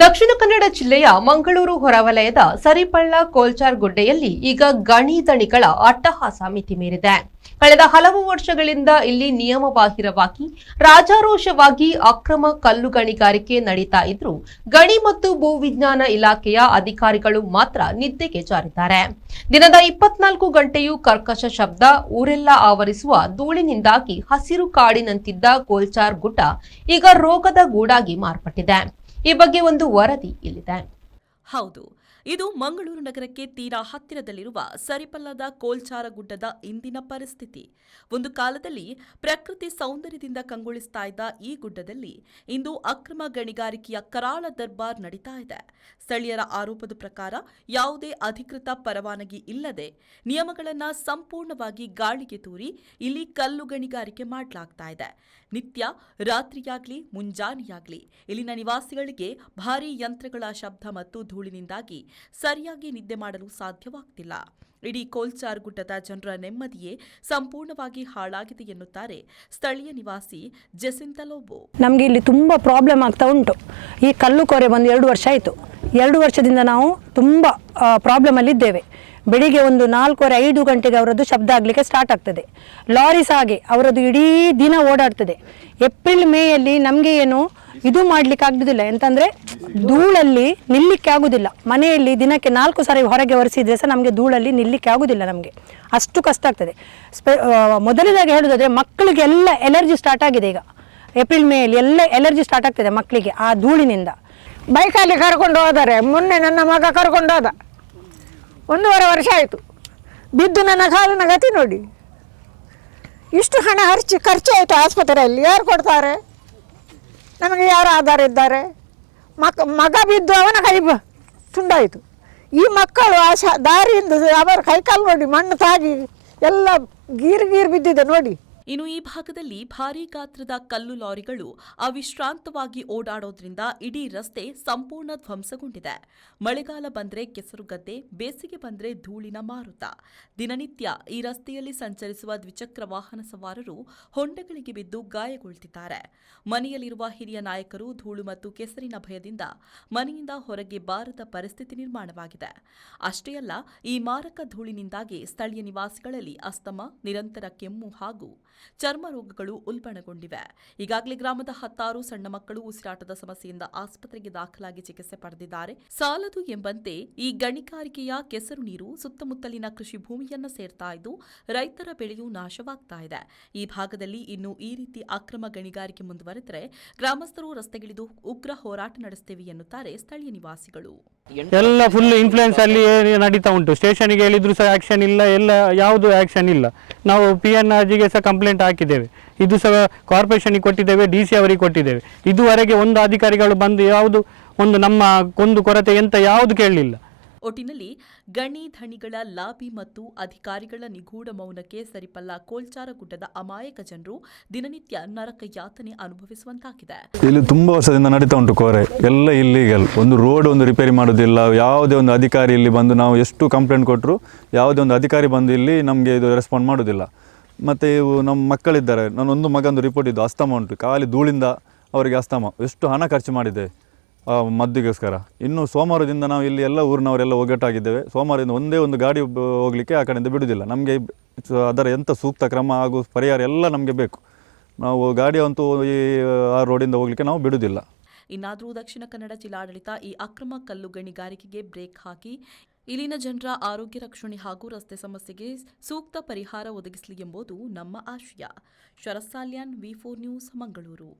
ದಕ್ಷಿಣ ಕನ್ನಡ ಜಿಲ್ಲೆಯ ಮಂಗಳೂರು ಹೊರವಲಯದ ಸರಿಪಳ್ಳ ಕೋಲ್ಚಾರ್ ಗುಡ್ಡೆಯಲ್ಲಿ ಈಗ ಗಣಿ ದಣಿಗಳ ಅಟ್ಟಹಾಸ ಮಿತಿ ಮೀರಿದೆ. ಕಳೆದ ಹಲವು ವರ್ಷಗಳಿಂದ ಇಲ್ಲಿ ನಿಯಮಬಾಹಿರವಾಗಿ ರಾಜಾರೋಷವಾಗಿ ಅಕ್ರಮ ಕಲ್ಲು ಗಣಿಗಾರಿಕೆ ನಡೀತಾ ಇದ್ರೂ ಗಣಿ ಮತ್ತು ಭೂವಿಜ್ಞಾನ ಇಲಾಖೆಯ ಅಧಿಕಾರಿಗಳು ಮಾತ್ರ ನಿದ್ದೆಗೆ ಜಾರಿದ್ದಾರೆ. ದಿನದ 24 ಗಂಟೆಯೂ ಕರ್ಕಶ ಶಬ್ದ, ಊರೆಲ್ಲ ಆವರಿಸುವ ಧೂಳಿನಿಂದಾಗಿ ಹಸಿರು ಕಾಡಿನಂತಿದ್ದ ಕೋಲ್ಚಾರ್ ಗುಡ್ಡ ಈಗ ರೋಗದ ಗೂಡಾಗಿ ಮಾರ್ಪಟ್ಟಿದೆ. ಈ ಬಗ್ಗೆ ಒಂದು ವರದಿ ಇಲ್ಲಿದೆ. ಹೌದು, ಇದು ಮಂಗಳೂರು ನಗರಕ್ಕೆ ತೀರಾ ಹತ್ತಿರದಲ್ಲಿರುವ ಸರಿಪಲ್ಲದ ಕೋಲ್ಚಾರ ಗುಡ್ಡದ ಇಂದಿನ ಪರಿಸ್ಥಿತಿ. ಒಂದು ಕಾಲದಲ್ಲಿ ಪ್ರಕೃತಿ ಸೌಂದರ್ಯದಿಂದ ಕಂಗೊಳಿಸ್ತಾ ಇದ್ದ ಈ ಗುಡ್ಡದಲ್ಲಿ ಇಂದು ಅಕ್ರಮ ಗಣಿಗಾರಿಕೆಯ ಕರಾಳ ದರ್ಬಾರ್ ನಡೀತಾ ಇದೆ. ಸ್ಥಳೀಯರ ಆರೋಪದ ಪ್ರಕಾರ ಯಾವುದೇ ಅಧಿಕೃತ ಪರವಾನಗಿ ಇಲ್ಲದೆ ನಿಯಮಗಳನ್ನು ಸಂಪೂರ್ಣವಾಗಿ ಗಾಳಿಗೆ ತೂರಿ ಇಲ್ಲಿ ಕಲ್ಲು ಗಣಿಗಾರಿಕೆ ಮಾಡಲಾಗ್ತಾ ಇದೆ. ನಿತ್ಯ ರಾತ್ರಿಯಾಗ್ಲಿ ಮುಂಜಾನೆಯಾಗ್ಲಿ ಇಲ್ಲಿನ ನಿವಾಸಿಗಳಿಗೆ ಭಾರೀ ಯಂತ್ರಗಳ ಶಬ್ದ ಮತ್ತು ಧೂಳಿನಿಂದಾಗಿ ಸರಿಯಾಗಿ ನಿದ್ದೆ ಮಾಡಲು ಸಾಧ್ಯವಾಗ್ತಿಲ್ಲ. ಇಡೀ ಕೋಲ್ಚಾರ್ ಗುಡ್ಡದ ಜನರ ನೆಮ್ಮದಿಯೇ ಸಂಪೂರ್ಣವಾಗಿ ಹಾಳಾಗಿದೆ ಎನ್ನುತ್ತಾರೆ ಸ್ಥಳೀಯ ನಿವಾಸಿ ಜೆಸಿಂತಾ ಲೋಬೋ. ನಮಗೆ ಇಲ್ಲಿ ತುಂಬ ಪ್ರಾಬ್ಲಮ್ ಆಗ್ತಾ ಉಂಟು. ಈ ಕಲ್ಲು ಕೊರೆ ಬಂದು 2 ವರ್ಷ ಆಯಿತು. 2 ವರ್ಷದಿಂದ ನಾವು ತುಂಬ ಪ್ರಾಬ್ಲಮಲ್ಲಿದ್ದೇವೆ. ಬೆಳಿಗ್ಗೆ ಒಂದು 4:30-5 ಗಂಟೆಗೆ ಅವರದ್ದು ಶಬ್ದ ಆಗಲಿಕ್ಕೆ ಸ್ಟಾರ್ಟ್ ಆಗ್ತದೆ. ಲಾರೀಸ್ ಹಾಗೆ ಅವರದ್ದು ಇಡೀ ದಿನ ಓಡಾಡ್ತದೆ. ಏಪ್ರಿಲ್ ಮೇಯಲ್ಲಿ ನಮಗೆ ಏನು ಇದು ಮಾಡಲಿಕ್ಕೆ ಆಗೋದಿಲ್ಲ. ಎಂತಂದರೆ ಧೂಳಲ್ಲಿ ನಿಲ್ಲಕ್ಕೆ ಆಗೋದಿಲ್ಲ. ಮನೆಯಲ್ಲಿ ದಿನಕ್ಕೆ 4 ಸಾರಿ ಹೊರಗೆ ಒರೆಸಿದ್ರೆ ಸಹ ನಮಗೆ ಧೂಳಲ್ಲಿ ನಿಲ್ಲಕ್ಕೆ ಆಗೋದಿಲ್ಲ. ನಮಗೆ ಅಷ್ಟು ಕಷ್ಟ ಆಗ್ತದೆ. ಮೊದಲನೇದಾಗಿ ಹೇಳೋದಾದರೆ ಮಕ್ಕಳಿಗೆಲ್ಲ ಎಲರ್ಜಿ ಸ್ಟಾರ್ಟ್ ಆಗಿದೆ. ಈಗ ಏಪ್ರಿಲ್ ಮೇಯಲ್ಲಿ ಎಲ್ಲ ಎಲರ್ಜಿ ಸ್ಟಾರ್ಟ್ ಆಗ್ತದೆ ಮಕ್ಕಳಿಗೆ ಆ ಧೂಳಿನಿಂದ. ಬೈಕಲ್ಲಿ ಕರ್ಕೊಂಡು ಹೋದರೆ ಮೊನ್ನೆ ನನ್ನ ಮಗ ಕರ್ಕೊಂಡು ಹೋದ. 1.5 ವರ್ಷ ಆಯಿತು. ಬಿದ್ದು ನನ್ನ ಕಾಲಿನ ಗತಿ ನೋಡಿ. ಇಷ್ಟು ಹಣ ಖರ್ಚಾಯಿತು ಆಸ್ಪತ್ರೆಯಲ್ಲಿ. ಯಾರು ಕೊಡ್ತಾರೆ? ನಮಗೆ ಯಾರು ಆಧಾರ ಇದ್ದಾರೆ? ಮಗ ಬಿದ್ದು ಅವನ ಕೈ ತುಂಡಾಯಿತು. ಈ ಮಕ್ಕಳು ದಾರಿಯಿಂದ ಅವರ ಕೈಕಾಲು ನೋಡಿ ಮಣ್ಣು ತಾಗಿ ಎಲ್ಲ ಗೀರು ಬಿದ್ದಿದೆ ನೋಡಿ. ಇನ್ನು ಈ ಭಾಗದಲ್ಲಿ ಭಾರೀ ಗಾತ್ರದ ಕಲ್ಲು ಲಾರಿಗಳು ಅವಿಶ್ರಾಂತವಾಗಿ ಓಡಾಡೋದ್ರಿಂದ ಇಡೀ ರಸ್ತೆ ಸಂಪೂರ್ಣ ಧ್ವಂಸಗೊಂಡಿದೆ. ಮಳೆಗಾಲ ಬಂದ್ರೆ ಕೆಸರುಗದ್ದೆ, ಬೇಸಿಗೆ ಬಂದ್ರೆ ಧೂಳಿನ ಮಾರುತ. ದಿನನಿತ್ಯ ಈ ರಸ್ತೆಯಲ್ಲಿ ಸಂಚರಿಸುವ ದ್ವಿಚಕ್ರ ವಾಹನ ಸವಾರರು ಹೊಂಡಗಳಿಗೆ ಬಿದ್ದು ಗಾಯಗೊಳ್ತಿದ್ದಾರೆ. ಮನೆಯಲ್ಲಿರುವ ಹಿರಿಯ ನಾಯಕರು ಧೂಳು ಮತ್ತು ಕೆಸರಿನ ಭಯದಿಂದ ಮನೆಯಿಂದ ಹೊರಗೆ ಬಾರದ ಪರಿಸ್ಥಿತಿ ನಿರ್ಮಾಣವಾಗಿದೆ. ಅಷ್ಟೇ ಅಲ್ಲ, ಈ ಮಾರಕ ಧೂಳಿನಿಂದಾಗಿ ಸ್ಥಳೀಯ ನಿವಾಸಿಗಳಲ್ಲಿ ಅಸ್ತಮ, ನಿರಂತರ ಕೆಮ್ಮು ಹಾಗೂ ಚರ್ಮ ರೋಗಗಳು ಉಲ್ಬಣಗೊಂಡಿವೆ. ಈಗಾಗಲೇ ಗ್ರಾಮದ 10 ಸಣ್ಣ ಮಕ್ಕಳು ಉಸಿರಾಟದ ಸಮಸ್ಯೆಯಿಂದ ಆಸ್ಪತ್ರೆಗೆ ದಾಖಲಾಗಿ ಚಿಕಿತ್ಸೆ ಪಡೆದಿದ್ದಾರೆ. ಸಾಲದು ಎಂಬಂತೆ ಈ ಗಣಿಗಾರಿಕೆಯ ಕೆಸರು ನೀರು ಸುತ್ತಮುತ್ತಲಿನ ಕೃಷಿ ಭೂಮಿಯನ್ನ ಸೇರ್ತಾ ಇದ್ದು ರೈತರ ಬೆಳೆಯೂ ನಾಶವಾಗ್ತಾ ಇದೆ. ಈ ಭಾಗದಲ್ಲಿ ಇನ್ನು ಈ ರೀತಿ ಅಕ್ರಮ ಗಣಿಗಾರಿಕೆ ಮುಂದುವರೆದರೆ ಗ್ರಾಮಸ್ಥರು ರಸ್ತೆಗಿಳಿದು ಉಗ್ರ ಹೋರಾಟ ನಡೆಸುತ್ತೇವೆ ಎನ್ನುತ್ತಾರೆ ಸ್ಥಳೀಯ ನಿವಾಸಿಗಳು. ಎಲ್ಲ ಫುಲ್ ಇನ್ಫ್ಲೂಯೆನ್ಸ್ ಅಲ್ಲಿ ನಡೀತಾ ಉಂಟು. ಸ್ಟೇಷನ್ಗೆ ಹೇಳಿದ್ರು ಸಹ ಆಕ್ಷನ್ ಇಲ್ಲ, ಎಲ್ಲ ಯಾವುದು ಆಕ್ಷನ್ ಇಲ್ಲ. ನಾವು PNRಗೆ ಸಹ ಕಂಪ್ಲೇಂಟ್ ಹಾಕಿದ್ದೇವೆ. ಇದು ಸಹ ಕಾರ್ಪೊರೇಷನ್ಗೆ ಕೊಟ್ಟಿದ್ದೇವೆ, DC ಅವರಿಗೆ ಕೊಟ್ಟಿದ್ದೇವೆ. ಇದುವರೆಗೆ ಒಂದು ಅಧಿಕಾರಿಗಳು ಬಂದು ಯಾವುದು ಒಂದು ನಮ್ಮ ಕೊಂದು ಕೊರತೆ ಎಂತ ಯಾವುದು ಕೇಳಲಿಲ್ಲ. ಒಟ್ಟಿನಲ್ಲಿ ಗಣಿ ಧಣಿಗಳ ಲಾಬಿ ಮತ್ತು ಅಧಿಕಾರಿಗಳ ನಿಗೂಢ ಮೌನಕ್ಕೆ ಸರಿಪಲ್ಲ ಕೋಲ್ಚಾರ ಗುಡ್ಡದ ಅಮಾಯಕ ಜನರು ದಿನನಿತ್ಯ ನರಕ ಯಾತನೆ ಅನುಭವಿಸುವಂತಾಗಿದೆ. ಇಲ್ಲಿ ತುಂಬ ವರ್ಷದಿಂದ ನಡೀತಾ ಉಂಟು ಕೋರೆ. ಎಲ್ಲ ಇಲ್ಲಿಗಲ್. ಒಂದು ರೋಡ್ ಒಂದು ರಿಪೇರಿ ಮಾಡೋದಿಲ್ಲ. ಯಾವುದೇ ಒಂದು ಅಧಿಕಾರಿ ಇಲ್ಲಿ ಬಂದು ನಾವು ಎಷ್ಟು ಕಂಪ್ಲೇಂಟ್ ಕೊಟ್ಟರು ಯಾವುದೇ ಒಂದು ಅಧಿಕಾರಿ ಬಂದು ಇಲ್ಲಿ ನಮಗೆ ಇದು ರೆಸ್ಪಾಂಡ್ ಮಾಡೋದಿಲ್ಲ. ಮತ್ತು ಇವು ನಮ್ಮ ಮಕ್ಕಳಿದ್ದಾರೆ. ನನ್ನೊಂದು ಮಗಂದು ರಿಪೋರ್ಟ್ ಇದ್ದು ಅಸ್ತಮ ಉಂಟು. ಖಾಲಿ ಧೂಳಿಂದ ಅವರಿಗೆ ಅಸ್ತಮ. ಎಷ್ಟು ಹಣ ಖರ್ಚು ಮಾಡಿದೆ ಮದ್ದಿಗೋಸ್ಕರ. ಇನ್ನು ಸೋಮವಾರದಿಂದ ನಾವು ಇಲ್ಲಿ ಎಲ್ಲ ಊರಿನವರೆಲ್ಲ ಒಗ್ಗಟ್ಟಾಗಿದ್ದೇವೆ. ಸೋಮವಾರದಿಂದ ಒಂದೇ ಒಂದು ಗಾಡಿ ಹೋಗಲಿಕ್ಕೆ ಆ ಕಡೆಯಿಂದ ಬಿಡುವುದಿಲ್ಲ. ನಮಗೆ ಅದರ ಎಂಥ ಸೂಕ್ತ ಕ್ರಮ ಹಾಗೂ ಪರಿಹಾರ ಎಲ್ಲ ನಮಗೆ ಬೇಕು. ನಾವು ಗಾಡಿ ಅಂತೂ ಆ ರೋಡಿಂದ ಹೋಗಲಿಕ್ಕೆ ನಾವು ಬಿಡುವುದಿಲ್ಲ. ಇನ್ನಾದರೂ ದಕ್ಷಿಣ ಕನ್ನಡ ಜಿಲ್ಲಾಡಳಿತ ಈ ಅಕ್ರಮ ಕಲ್ಲು ಗಣಿಗಾರಿಕೆಗೆ ಬ್ರೇಕ್ ಹಾಕಿ ಇಲ್ಲಿನ ಜನರ ಆರೋಗ್ಯ ರಕ್ಷಣೆ ಹಾಗೂ ರಸ್ತೆ ಸಮಸ್ಯೆಗೆ ಸೂಕ್ತ ಪರಿಹಾರ ಒದಗಿಸಲಿ ಎಂಬುದು ನಮ್ಮ ಆಶಯ. ಶರತ್ ಸಾಲ್ಯಾನ್, V4 ನ್ಯೂಸ್, ಮಂಗಳೂರು.